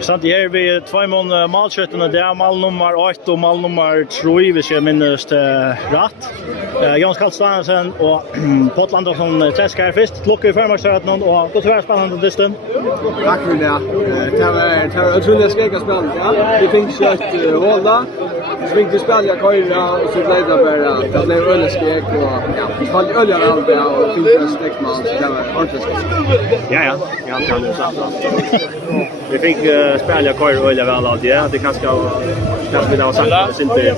Sant här vi två målskyttarna där mål nummer 8 och mål nummer 3 vi ser minst rätt. Joannes K och Páll Andersson Klettskarð först lucka i förmarschat någon och då var spännande distan. Tack för det. Det var otroligt skräcka spännande. Ja. Vi fick kött hålla. Så fick vi spela köra och så ledde bara det blev ölskräck och ja, vi fall ölja allt där och fick en stäckman så det var ordentligt. Ja, jag kan ju säga. Vi fick spela köra och ölja väl allt det. Det kanske vi har sagt inte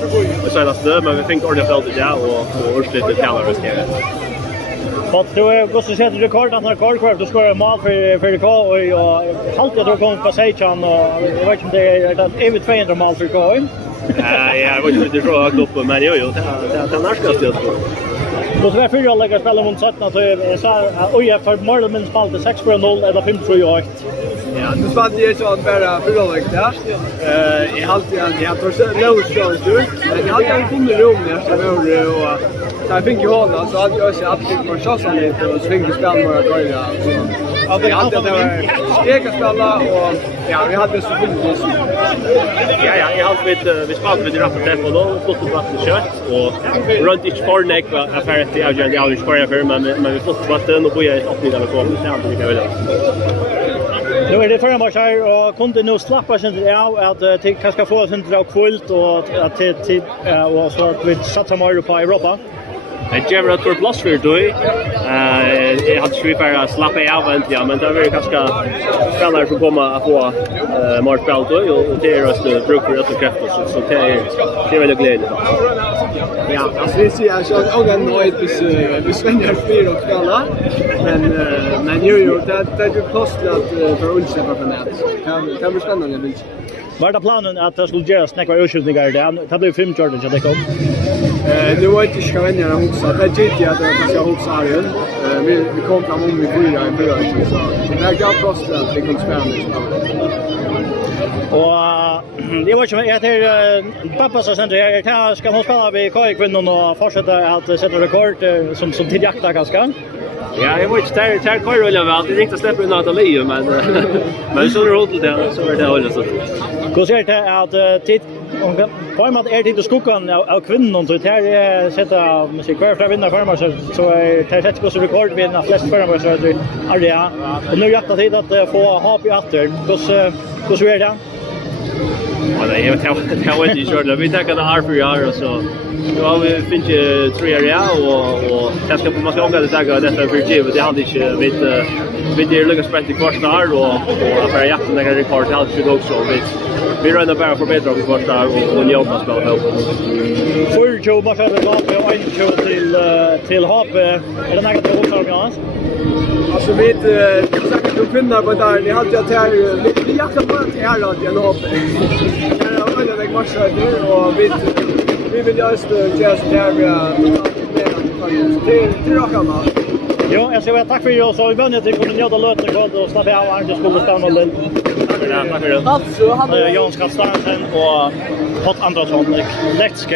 så där men vi fick ordentligt allt det och ordentligt talar vi ska. Vad tror jag måste sätta rekord att rekord du ska mål för K och alltid då kommer på Seichan och jag vet inte det är över 200 mål för K. Jag vet inte så högt upp men jo det är nästan det. Då så för jag lägger spela mot 17 så jag sa oj jag för mål men spelade 6-0 eller 5-3. Ja, nu spelade jag så att bara förlåt där. I alltid jag tar så lågt men jag hade funnit rum där så var och jag fick ju hålla så hade jag sett att det var chansen lite och svängde spel med Gøyla. Ja, det hade det var skräcka spela och ja, vi hade så fullt. Ja, jag har vi spelade med rapporter tempo då fått på plats kött och runt each corner affär till Agent Alvin Square för men vi fått vatten och börja öppna det kommer sen vi kan väl. Nu är det förra matchen och kunde nu slappa sig inte av att det kanske få oss inte av kvult och att det och så att vi satsar mer på Europa. Jag ger det för plus för då. Jag hade ju bara slappa av inte men det var kanske spelare som kommer att få mer spel då och det är just bruk för att krafta så det är väldigt glädjande. Ja, alltså vi ser så att jag nöjd med Svenjar 4 och spela men ju det är ju kostligt för undsätta för det. Kan bli spännande bild. Var det planen att det skulle göras några utskjutningar där? Det blev 5 Jordan så det kom. Det var inte ska vänja att huxa. Det gick ju att det ska huxa här. Vi kom fram om vi 4 i början så det är gav kostet att vi kan spela. Och det var ju att pappa sa sen det jag ska hon spela vid K-kvinnan och fortsätta att sätta rekord som till jakta ganska. Ja, jag vet inte där kör väl väl. Det riktigt släpper in att Leo men så roligt det så är det hållet så. Hur ser det att titt på en måte är det inte skuggan av kvinnan så där sätta musik kvar för att vinna förmar så är det sätt att rekord vinna flest förmar så är det ja. Och nu jaktar tid att få hopp i åter. Hur så är det? Ja, det är inte kört. Vi tar det här för år och så. Nu har vi finns ju 3 och kanske på man ska åka det taga detta för givet. Det hade inte vi det lyckas spela i första år och för jakten där rekord hade ju också vi rör bara för bättre på första och njuta spela ihop. För Joe bara det var på en show till hopp är det något att också Jóannes? Alltså vi sagt att kvinnor på där ni hade jag till vi jaktar på att här att jag hopp. Det är matcher nu och vi vill just göra så där till rockarna. Jo, jag säger tack för det så vi vänner till kunna njuta löten och slappa av andra skulle stanna och Tack för det. Joannes K och Páll Andersson Klettskarð